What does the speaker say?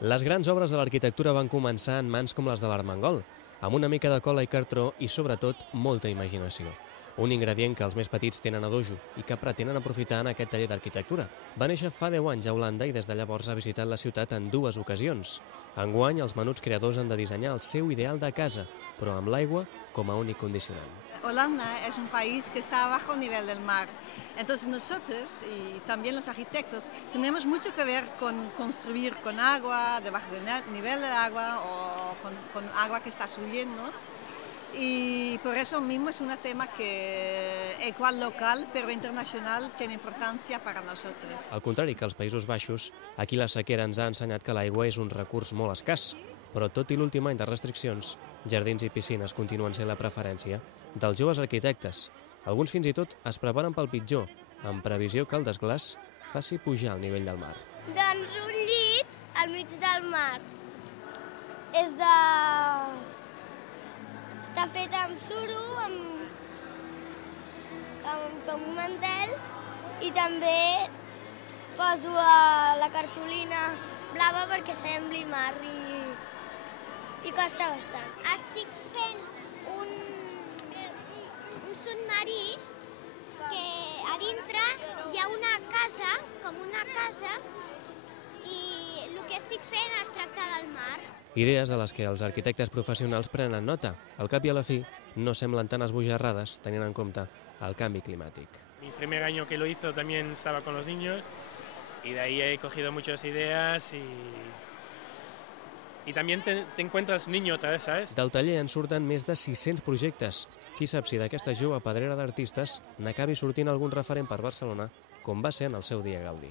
Les grans obres de l'arquitectura van començar en mans com les de l'Armengol, amb una mica de cola i cartró i, sobretot, molta imaginació. Un ingredient que els més petits tenen a dojo i que pretenen aprofitar en aquest taller d'arquitectura. Va néixer fa 10 anys a Holanda i des de llavors ha visitat la ciutat en 2 ocasions. Enguany, els menuts creadors han de dissenyar el seu ideal de casa, però amb l'aigua com a únic condicionant. Holanda es un país que está bajo el nivel del mar. Entonces nosotros y también los arquitectos tenemos mucho que ver con construir con agua, debajo del nivel del agua o con agua que está subiendo. Y por eso mismo es un tema que igual local pero internacional tiene importancia para nosotros. Al contrari que als Països Baixos, aquí la sequera ens ha ensenyat que l'aigua és un recurs molt escàs, però tot i l'últim any de restriccions, jardins i piscines continuen sent la preferència dels joves arquitectes. Alguns fins i tot es preparen pel pitjor, en previsió que el desglàs faci pujar el nivell del mar. Doncs un llit al mig del mar. Està fet amb suro, amb un mantel, i també poso la cartolina blava perquè sembli mar i costa bastant. Estic fent un submarí que a dintre hi ha una casa, i el que estic fent es tracta del mar. Idees de les que els arquitectes professionals prenen nota. Al cap i a la fi, no semblen tan esbojarrades tenint en compte el canvi climàtic. Mi primer año que lo hizo también estaba con los niños y de ahí he cogido muchas ideas y también te encuentras niño otra vez, ¿sabes? Del taller en surten més de 600 projectes. Qui sap si d'aquesta jove pedrera d'artistes n'acabi sortint algun referent per Barcelona, com va ser en el seu dia Gaudí.